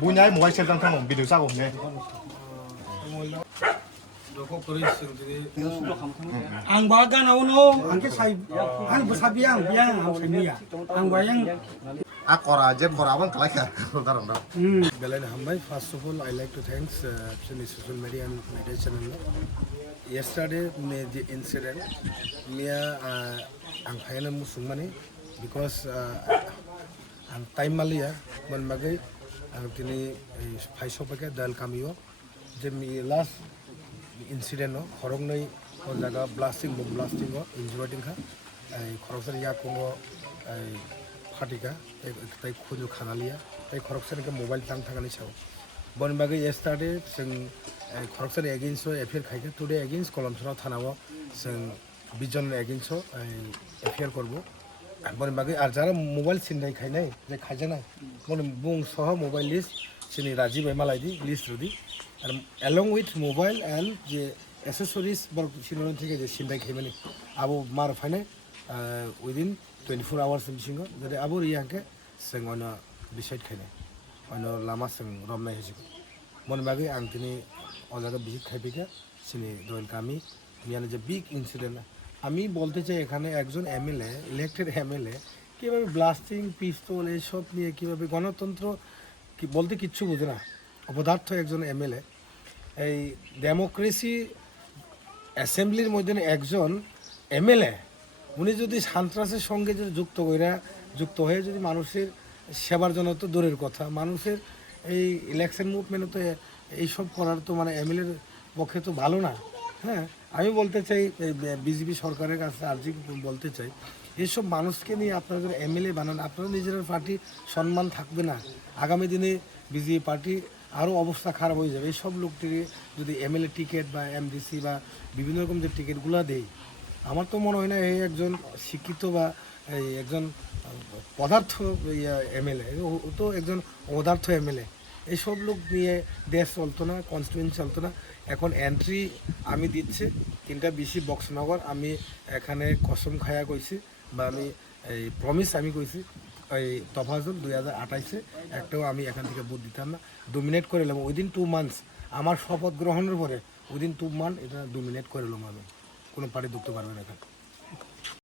Bunyai mulai sedang kamu video sa aku nih. Ang bagan uno, ang kesay, ang besabiang, biang, ang semia, ang bayang. Akora aja, korawan kelak ya, taruh dah. Belen Hambai, first of all, I like to thanks social media and media channel. Yesterday, the incident, Mia ang kaya musumani because ang time malia, man magay ang tini paiso pa kaya dahil kamiyo. Jadi last incident no, korong nai o jaga blasting bomb blasting o injury ka, korong sa niya kungo fatika, tay kunyo kanalia, tay korong sa niya mobile tang tangani siya. Bon bagay yesterday sing korong sa niya against o appear kaya today against kolam sa thanawa sing bijon against o appear korbo. Bon bagay arjara mobile sindai kaya nai, je kaya nai. Bon bung soha mobile list sini Rajiv Emalai di list rudi. And along with mobile and the accessories but sinonon theke je sindai khemani abo mar phane within 24 hours singo jade abo riyanke sengona decide khane ono lama seng romna hesiko mon bagi ang tini ojaga visit khaipika sini doel kami miane je big incident আমি বলতে চাই এখানে একজন MLA elected MLA কিভাবে blasting পিস্তল এই সব নিয়ে কিভাবে গণতন্ত্র কি বলতে কিচ্ছু বোঝে না অপদার্থ একজন এমএলএ এই ডেমোক্রেসি অ্যাসেম্বলির মধ্যে একজন এমএলএ উনি যদি সন্ত্রাসের সঙ্গে যদি যুক্ত হয়ে যদি মানুষের সেবার জন্য তো দূরের কথা মানুষের এই ইলেকশন মুভমেন্টে তো এইসব করার তো মানে এমএলএর পক্ষে তো ভালো না হ্যাঁ আমি বলতে চাই বিজেপি সরকারের কাছে আর্জি বলতে চাই এইসব মানুষকে নিয়ে আপনাদের এমএলএ বানান আপনারা নিজেদের পার্টি সম্মান থাকবে না আগামী দিনে বিজেপি পার্টি আরও অবস্থা খারাপ হয়ে যাবে এইসব লোকটিকে যদি এমএলএ টিকিট বা এমডিসি বা বিভিন্ন রকম যে টিকিটগুলো দেয় আমার তো মনে হয় না এই একজন শিক্ষিত বা এই একজন পদার্থ এমএলএ ও তো একজন অপদার্থ এমএলএ এইসব লোক নিয়ে দেশ চলতো না কনস্টিটিউয়েন্সি চলতো না এখন এন্ট্রি আমি দিচ্ছি 3টা BC বক্সনগর আমি এখানে কসম খায়া কইছি বা আমি এই প্রমিস আমি কইছি এই তফাজুল 2028-এ একটাও আমি এখান থেকে ভোট দিতাম না ডোমিনেট করে এলাম উইদিন 2 মান্থস আমার শপথ গ্রহণের পরে উইদিন 2 মান্থ এটা ডোমিনেট করে এলাম আমি কোনো পার্টি ঢুকতে পারবে না এখানে